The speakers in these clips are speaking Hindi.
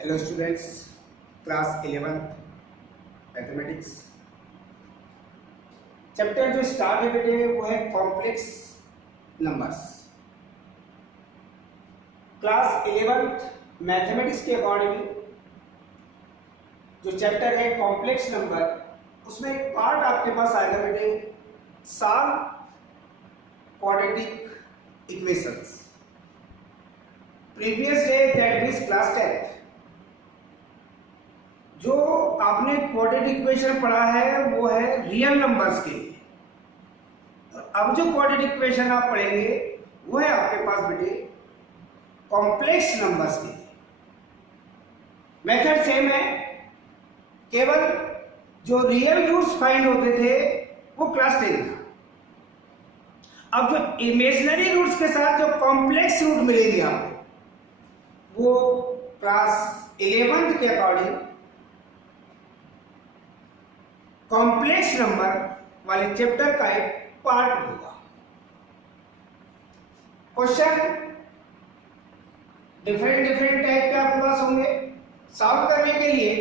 Hello students, class 11th mathematics chapter जो स्टार्ट है बेटे वो है complex numbers. Class 11th mathematics के अकॉर्डिंग जो चैप्टर है कॉम्प्लेक्स नंबर, उसमें एक पार्ट आपके पास आएगा बेटे solve quadratic equations. Previous day that means class 10th जो आपने क्वाड्रेटिक इक्वेशन पढ़ा है वो है रियल नंबर्स के लिए। अब जो क्वाड्रेटिक इक्वेशन आप पढ़ेंगे वो है आपके पास बेटे कॉम्प्लेक्स नंबर्स के लिए। मेथड सेम है, केवल जो रियल रूट्स फाइंड होते थे वो क्लास 10 था। अब जो इमेजिनरी रूट्स के साथ जो कॉम्प्लेक्स रूट मिलेगी आपको वो क्लास 11th के अकॉर्डिंग कॉम्प्लेक्स नंबर वाले चैप्टर का एक पार्ट होगा। क्वेश्चन डिफरेंट टाइप के आपके पास होंगे। सॉल्व करने के लिए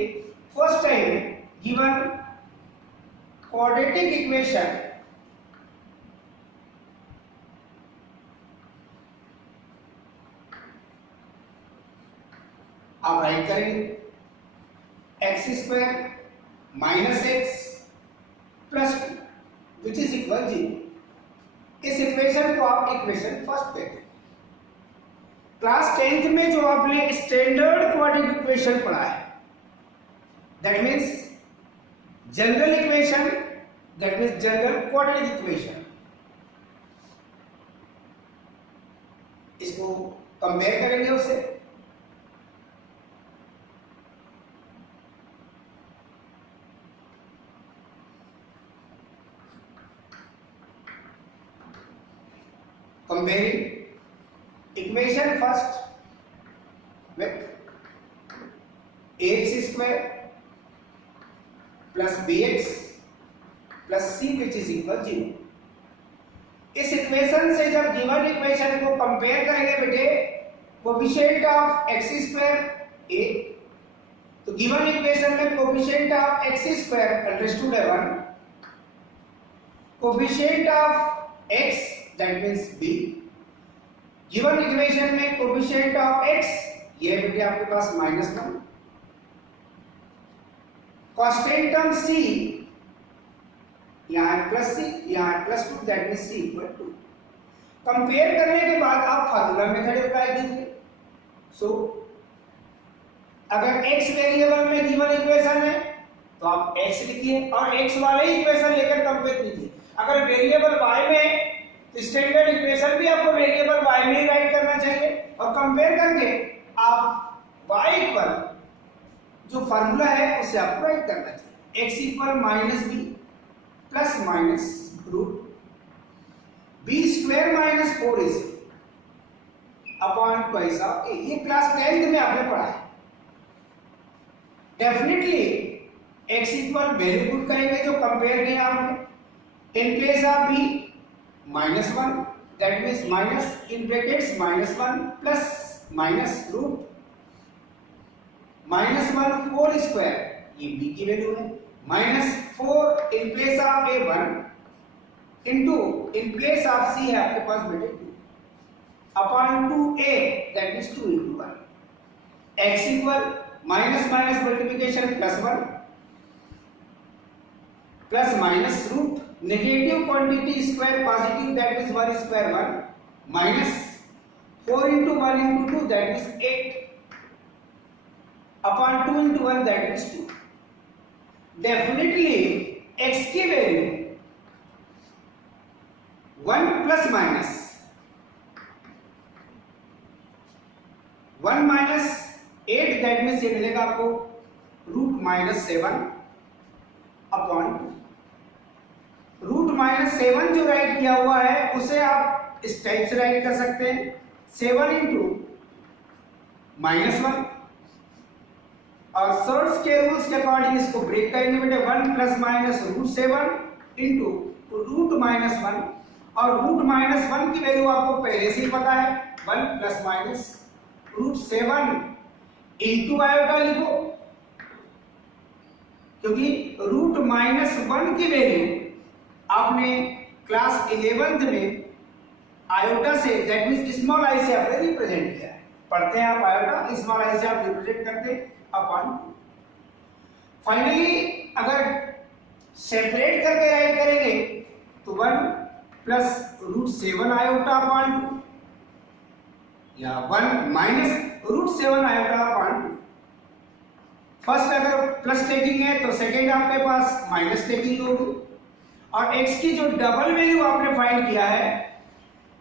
first time given quadratic equation आप राइट करेंगे x square minus x plus 2 which is equal 0। इस इक्वेशन को आप इक्वेशन फर्स्ट कहते हैं। क्लास 10th में जो आपने स्टैंडर्ड क्वाड्रेटिक इक्वेशन पढ़ा है that means general equation, that means general quadratic equation, इसको कंपेयर करेंगे उससे। Comparing equation first with ax square plus bx plus c which is equal 0। इस इक्वेशन से जब गिवन इक्वेशन को कंपेयर करेंगे बेटे coefficient of x square a, तो गिवन इक्वेशन में coefficient of x square understood है 1, coefficient of x that means b। Given equation में कोएफिशिएंट ऑफ x ये बेटे आपके पास -1, कांस्टेंट टर्म c यहाँ +c यहाँ +2 that means c equal to. Compare करने के बाद आप फार्मूला मेथड अप्लाई कीजिए। सो अगर x वेरिएबल में गिवन इक्वेशन है तो आप x लिखिए और x वाले ही इक्वेशन लेकर कंपेयर कीजिए। अगर वेरिएबल y में स्टैंडर्ड इक्वेशन भी आपको वेरिएबल y में ही राइट करना चाहिए और कंपेयर करके आप y इक्वल जो फार्मूला है उसे आपको राइट करना चाहिए। x equal -b plus minus root b square minus 4ac upon twice of a। ये क्लास 10th में आपने पढ़ा है। Definitely x equal value put करेंगे जो कंपेयर किया आपने in place of b -1 that means minus in brackets -1 plus minus root -1 whole square, ये b की वैल्यू है, -4 in place of a1 into in place of c है आपके पास बेटे 2 upon 2a that means 2 into 1। x equal minus multiplication +1 plus minus root negative quantity square positive that is 1 square 1 minus 4 into 1 into 2 that is 8 upon 2 into 1 that is 2। definitely x की value 1 plus minus 1 minus 8 that means ये मिलेगा आपको √-7 upon 2। √-7 जो राइट किया हुआ है उसे आप इस टाइप से राइट कर सकते हैं 7 into -1 और सर्ट्स के रूल्स के अकॉर्डिंग इसको ब्रेक करेंगे बेटे 1 ± √7 into √-1 और √-1 की वैल्यू आपको पहले से ही पता है 1 ± √7 इंटू आयोटा लिखो, क्योंकि रूट -1 की वैल्यू आपने क्लास 11th में आयोटा से, दैट मीन स्मॉल आई से आपने रिप्रेजेंट किया है। पढ़ते हैं आप आयोटा, स्मॉल आई से आप रिप्रेजेंट करते अपॉन। फाइनली अगर सेपरेट करके राइट करेंगे तो 1 प्लस √7 आयोटा अपॉन 2 या 1 माइनस √7 आयोटा अपॉन 2। फर्स्ट अगर प्लस टेकिंग है तो सेकेंड आपके पास माइनस टेकिंग होगी। और x की जो डबल वैल्यू आपने फाइंड किया है,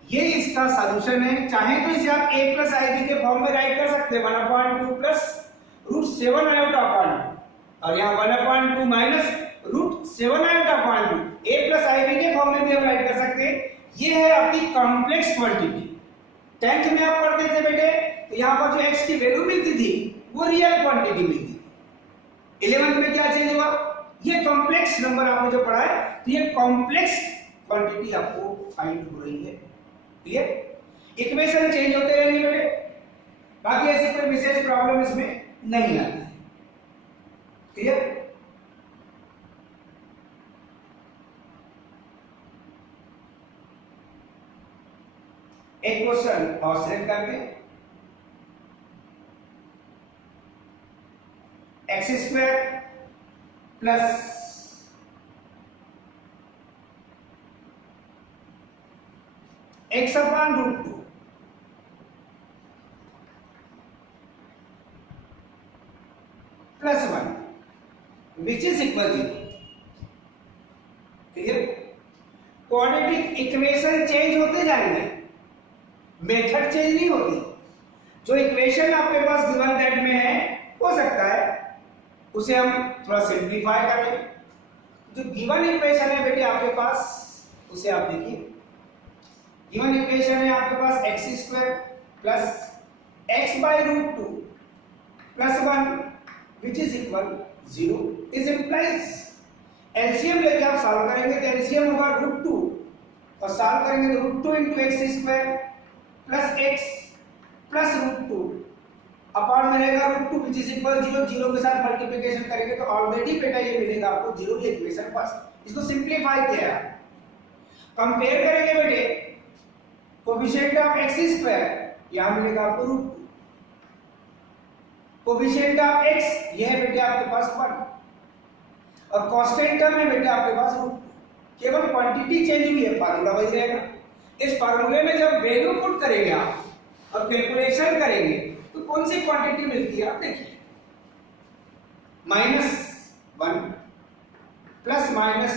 ये इसका सॉल्यूशन है। चाहे तो इसे आप a प्लस ib के फॉर्म में राइट कर सकते हैं, 1/2 प्लस √7 आयोटा अपॉन 2, और यहाँ 1/2 minus √7 iota upon 2 a plus ib के फॉर्म में भी हम राइट कर सकते हैं। ये है आपकी कॉम्प्लेक्स क्वांटिटी। 10th में आप पढ़ते थे बेटे, तो यहाँ पर जो x की वैल्यू मिलती थी वो रियल क्वांटिटी मिलती थी। 11th में क्या चेंज हुआ, ये कॉम्प्लेक्स नंबर आपने जो पढ़ा है, तो ये कॉम्प्लेक्स क्वांटिटी आपको फाइंड हो रही है। क्लियर? इक्वेशन चेंज होते रहेंगे बेटे, बाकी ऐसी कोई विशेष प्रॉब्लम इसमें नहीं आती है। क्लियर? एक क्वेश्चन और सेलेक्ट करके, x² plus x upon √2 plus 1 which is equal 0। Clear? Quadratic equation change होते जाएंगे, मेथड चेंज नहीं होती। जो इक्वेशन आपके पास गिवन दैट में है, हो सकता है उसे हम थोड़ा सिंप्लीफाई कर लें। जो गिवन इक्वेशन है बेटे आपके पास, उसे आप देखिए। गिवन इक्वेशन है आपके पास x² plus x/√2 plus 1 which is equal 0 is implies. LCM लेके आप सॉल्व करेंगे तो एलसीएम होगा √2, और सॉल्व करेंगे तो √2 × x² plus x plus √2 upon में रहेगा √2 विच इज इक्वल 0। 0 के साथ मल्टीप्लिकेशन करेंगे तो ऑलरेडी बेटा ये मिलेगा आपको 0। ये इक्वेशन फर्स्ट, इसको सिंप्लीफाई किया, कंपेयर करेंगे बेटे कोएफिशिएंट ऑफ x², यहां मिलेगा आपको √2, कोएफिशिएंट ऑफ x ये है बेटे आपके पास 1, और कांस्टेंट टर्म है बेटे आपके पास √2। केवल क्वांटिटी चेंज हुई है, फार्मूला वही रहेगा। इस फार्मूले में जब वैल्यू पुट करेंगे आप और कैलकुलेशन करेंगे तो कौन सी क्वांटिटी मिलती है आप देखिए। -1 प्लस माइनस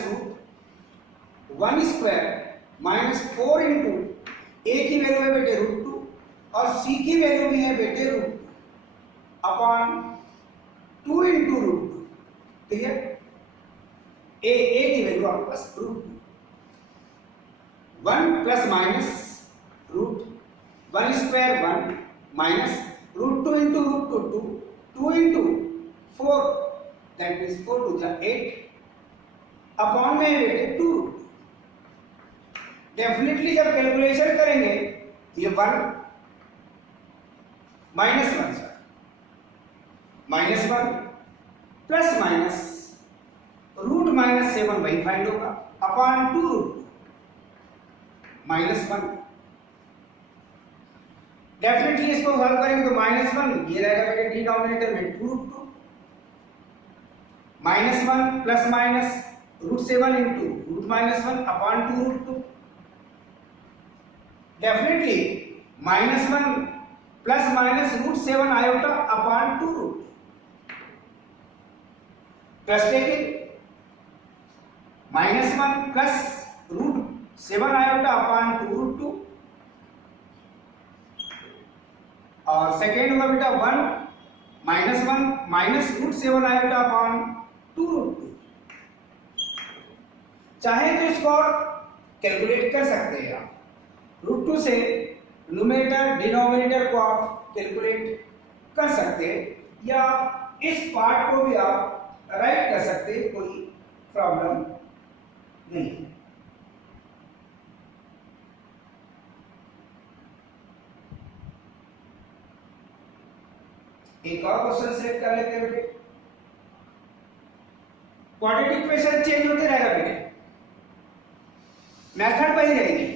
√1² -4 इंटू a की वैल्यू है बेटे √2 और c की वैल्यू भी है बेटे √2 अपॉन 2 इंटू √2। क्लियर? a की वैल्यू आपके पास √2, 1 plus minus √1² 1 minus √2 into √2 2 into 4, that means 4 2 जा 8 अपॉन में है बेटे 2। डेफिनेटली जब कैलकुलेशन करेंगे तो ये 1 -1 सर -1 प्लस माइनस √-7 वही फाइंड होगा अपॉन 2 -1। डेफिनेटली इसको सॉल्व करेंगे तो -1 ये रहेगा बेटे डिनोमिनेटर में 2 -1 plus minus √7 into √-1 upon 2 definitely -1 plus minus √7 iota upon 2 plus taking -1 plus √7 iota upon 2 और सेकेंड होगा बेटा 1 माइनस √7 आयोटा अपॉन 2 चाहे तो इसको कैलकुलेट कर सकते हैं आप। √2 से न्यूमरेटर डिनोमिनेटर को आप कैलकुलेट कर सकते हैं, या इस पार्ट को भी आप राइट कर सकते हैं, कोई प्रॉब्लम नहीं है। एक और क्वेश्चन सेलेक्ट कर लेते हैं बेटे। क्वाड्रेटिक इक्वेशन चेंज होते रहेगा बेटे, मेथड वही रहेगी।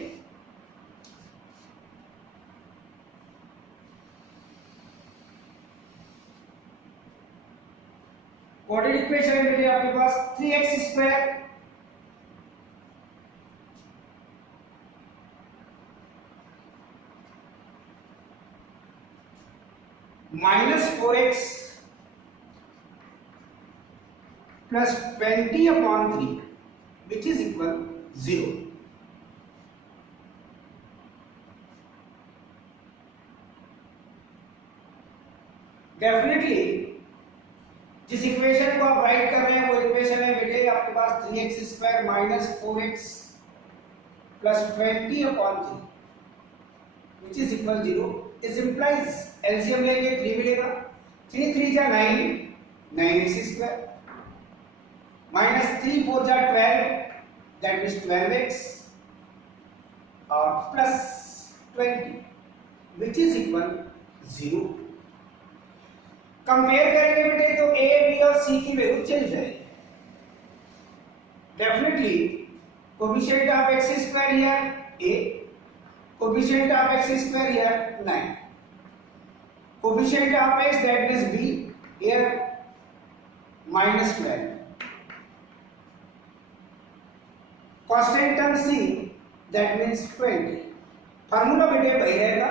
क्वाड्रेटिक इक्वेशन है बेटे आपके पास 3x² -4x plus 20/3 which is equal 0। Definitely जिस इक्वेशन को आप राइट कर रहे हैं वो इक्वेशन है बेटे आपके पास 3x² -4x plus 20/3 which is equal 0। इस implies एलसीएम लेंगे 3 मिलेगा, 3 3 जा 9, 9x² -3 4 जा 12 that means 12x और plus 20 which is equal 0। Compare करेंगे बेटे तो a b और c की वैल्यू चेंज जाएगी। Definitely coefficient of x² here a, coefficient of x² here 9, coefficient of x that is b here -12, constant term c that means 20। Formula बेटे वही रहेगा,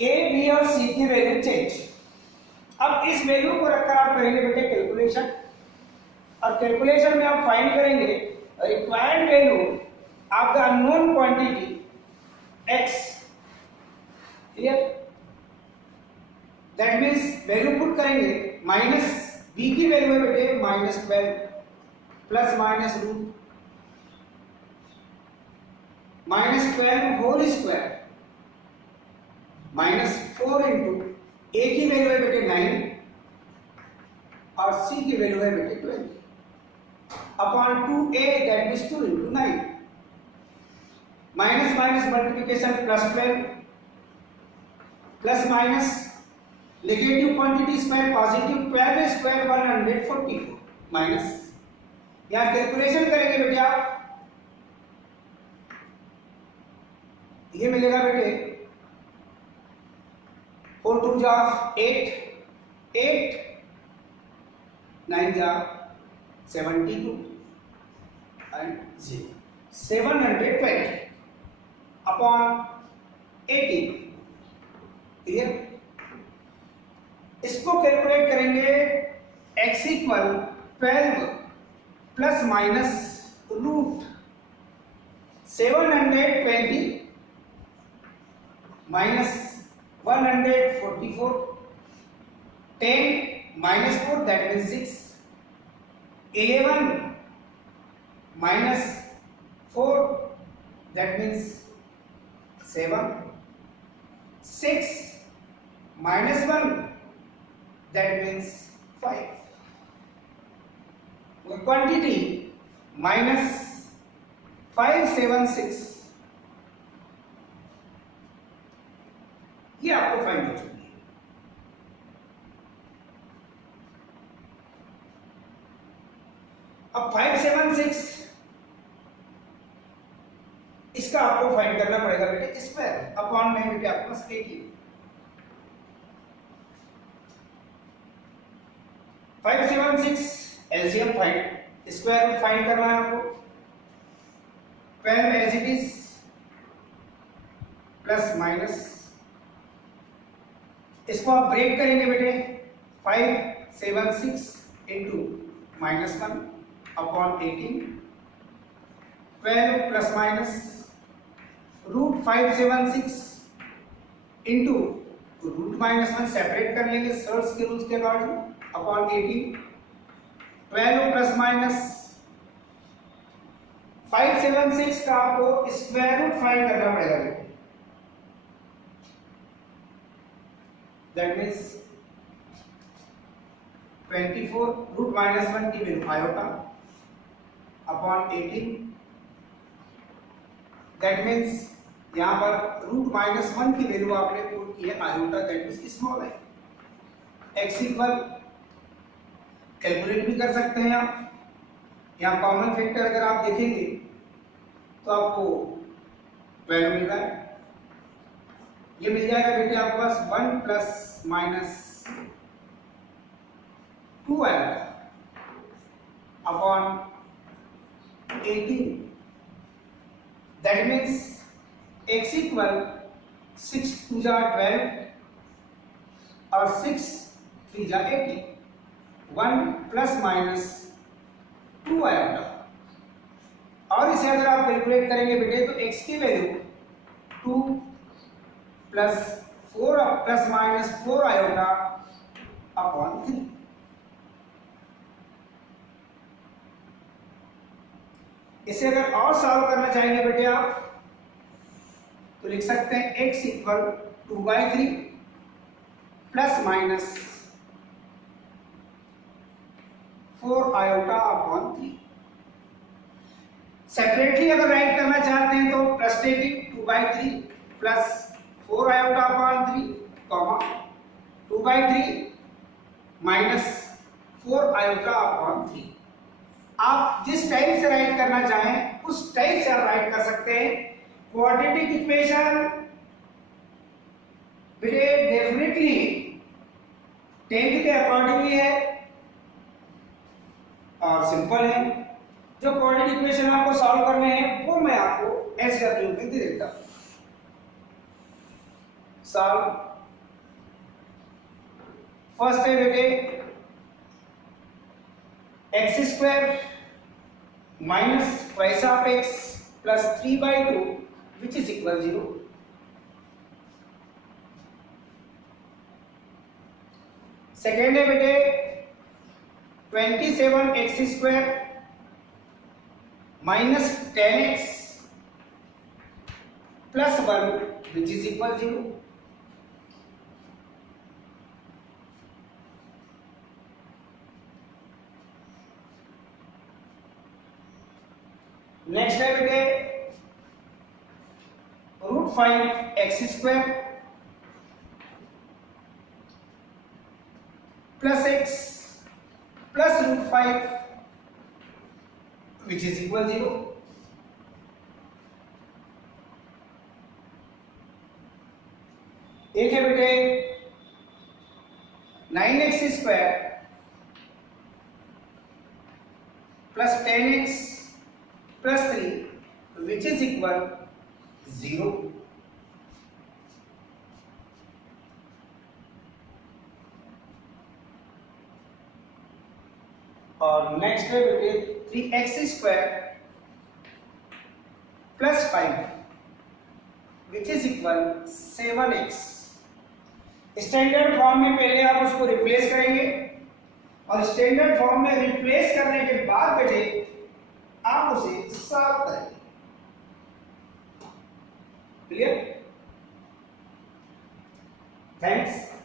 a b और c की वैल्यू चेंज। अब इस वैल्यू को रखकर आप करेंगे बेटे कैलकुलेशन, और कैलकुलेशन में आप फाइंड करेंगे required value of the unknown quantity x। Clear? That means value put करेंगे माइनस b की वैल्यू है बेटे -12 plus minus root -12 whole square -4 into a की वैल्यू है बेटे 9 और c की वैल्यू है बेटे 20 upon 2a that means 2 into 9, minus minus multiplication +12 plus minus negative quantity square positive 12 square 144 minus, यहां कैलकुलेशन करेंगे बेटे आप, ये मिलेगा बेटे 4 2 जा 8, 8 9 जा 72 and 0, 720 अपॉन 18। क्लियर? इसको कैलकुलेट करेंगे x equal 12 plus minus root 720 minus 144, 10 minus 4 that means 6, 11 minus 4 that means 7, 6 minus 1 that means 5, quantity minus 576, ये आपको फाइंड हो चुकी है। अब 576 इसका आपको फाइंड करना पड़ेगा बेटे स्क्वायर अपॉन में बेटे आपके पास 80, 576 LCM find, square root find करना है आपको, 12 as it is plus minus, इसको आप ब्रेक करेंगे बेटे 576 into -1 upon 18, 12 plus minus root 576 into root -1 separate कर लेंगे सर्च के रूल्स के अकॉर्डिंग अपॉन 18, 12 प्लस माइनस 576 का आपको स्क्वायर रूट फाइंड करना पड़ेगा बेटे, that means 24 रूट -1 की value iota upon 18, that means यहाँ पर रूट -1 की वैल्यू आपने पुट की है आयोटा, that means स्मॉल है, x इक्वल कैलकुलेट भी कर सकते हैं आप। यहाँ कॉमन फैक्टर अगर आप देखेंगे तो आपको 12 मिल रहा है। ये मिल जाएगा बेटे आपके पास 1 प्लस माइनस 2 आएगा upon 18। That means x equal 6 2 जा 12 और 6 3 जा 18। 1 प्लस माइनस 2 आएगा। और इसे अगर आप कैलकुलेट करेंगे बेटे तो x की वैल्यू 2 प्लस 4 प्लस माइनस 4 आएगा अपॉन 3। इसे अगर और सॉल्व करना चाहेंगे बेटे आप तो लिख सकते हैं x equal 2/3 plus minus 4 iota upon 3। Separately अगर राइट करना चाहते हैं तो plus taking 2/3 plus 4 iota upon 3 comma 2/3 minus 4 iota upon 3। आप जिस टाइप से राइट करना चाहें उस टाइप से आप राइट कर सकते हैं। क्वाड्रेटिक इक्वेशन बेटे डेफिनेटली 10th के अकॉर्डिंग ही है और सिंपल है। जो क्वाड्रेटिक इक्वेशन आपको सॉल्व करने हैं वो मैं आपको एसडब्ल्यू में दे देता हूं। सॉल्व फर्स्ट है बेटे x square minus twice of x plus 3/2 which is equal 0। Second है बेटे 27x square minus 10x plus 1 which is equal 0। Next है बेटे √5x square plus x plus √5 which is equal 0। एक है बेटे 9x square plus 10x plus 3 which is equal 0। और नेक्स्ट है बेटे 3x square plus 5 which is equal 7x। Standard form में पहले आप उसको रिप्लेस करेंगे और स्टैंडर्ड फॉर्म में रिप्लेस करने के बाद बेटे आप उसे सॉल्व करेंगे। क्लियर? थैंक्स।